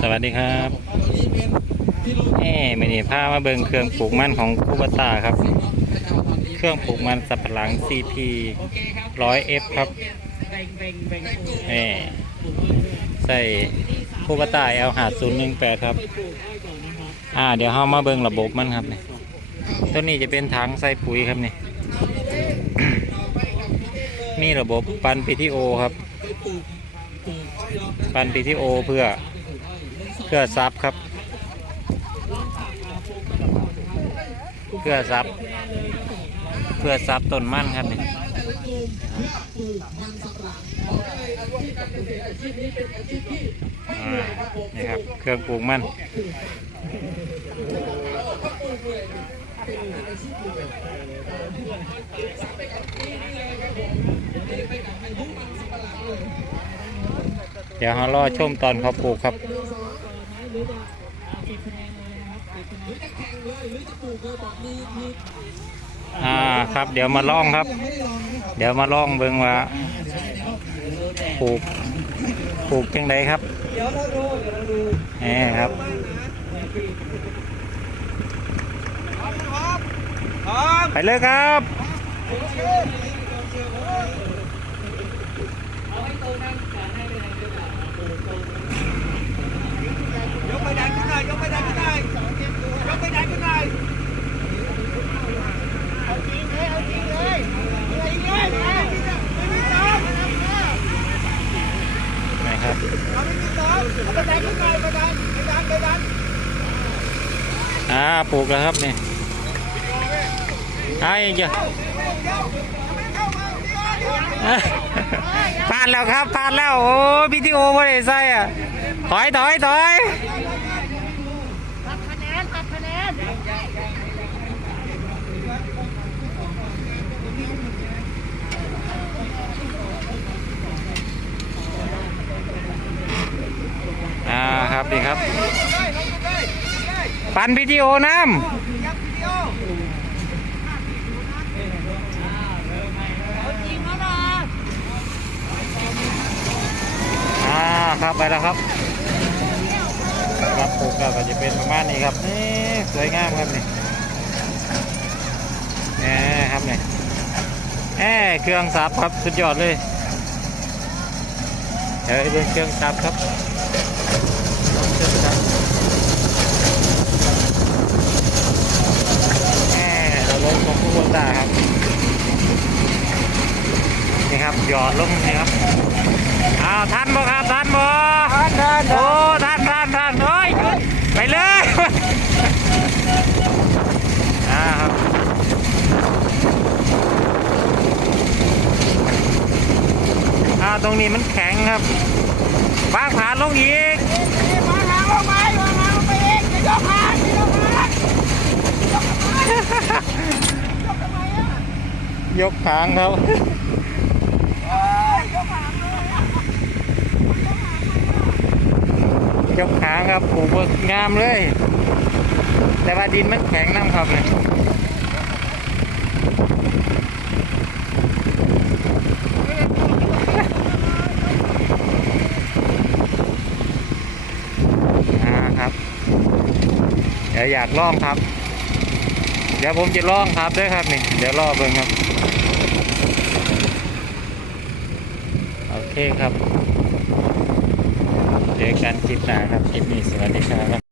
สวัสดีครับแม่ไม่นี่พามาเบิ่งเครื่องปลูกมันของคูบตาครับ เครื่องปลูกมันสับปะหลัง CP 100F ครับแม่ใส่คูบตา L หา018 ครับ อ่า เดี๋ยวเรามาเบิ่งระบบมันครับนี่ตัวนี้จะเป็นถังใส่ปุ๋ยครับนี่มีระบบปัน PTO ครับ ปัน PTO เพื่อเพื่อซับครับ เพื่อซับ เพื่อซับต้นมั่นครับนี่นี่ครับ เครื่องปลูกมัน ดี๋ยวเรารอชมตอนเขาปลูกครับอ่าครับ เดี๋ยวมาลองครับ เดี๋ยวมาลองเบิ่งว่าปลูกปลูกจังไดครับแหมครับไปเลยครับยกไปดันขึ้นหน่อยยกไปดันขึ้นหน่อยยกไปดันขึ้นหน่อยเอาจริงเลยเอาจริงเลยเอาจริงเลยนะไม่มีซ้อม ไหนครับ เอาไม่มีซ้อมเอาไปดันขึ้นหน่อยไปดันไปดันไปดัน อ่าปลูกแล้วครับนี่ไอ้เจ้าผ่านแล้วครับผ่านแล้ว โอ้พี่ทีโอไม่ได้ใส่อะถอยถอยถอย คะแนนตัดคะแนน อ่า ครับดีครับ ปันพีทีโอน้ยับวิดีโอเอาจริงแล้ำอ่าครับไปแล้วครับครับปูกก็จะเป็นประมาณนี้ครับนี่สวยงามครับนี่แหมครับนี่แหมเครื่องสับครับสุดยอดเลยเดี๋ยวเป็นเครื่องสับครับเครื่องสับ แม่เราลงของผู้บนตาครับ นี่ ครับหยอดลงนี่ครับอ้าวทันบ่ครับทันบ่ทันทันโอ้ทันทันทันโอ้ยหยุดไปเลยอ่าครับอ่าตรงนี้มันแข็งครับวางผ่านลงอีกมาหางลงไปมาหางลงไปเองจะยกหางจะยกหางยกหางครับ ยกหางครับปลูกบ่งามเลย แต่ว่าดินมันแข็งน้ำครับเลยอ่าครับเดี๋ยวอยากลองครับ เดี๋ยวผมจะลองครับด้วยครับนี่เดี๋ยวรอเบิ่งครับ โอเคครับ จอกันคลิปหน้าครับคลิปนี้สวัสดีครับ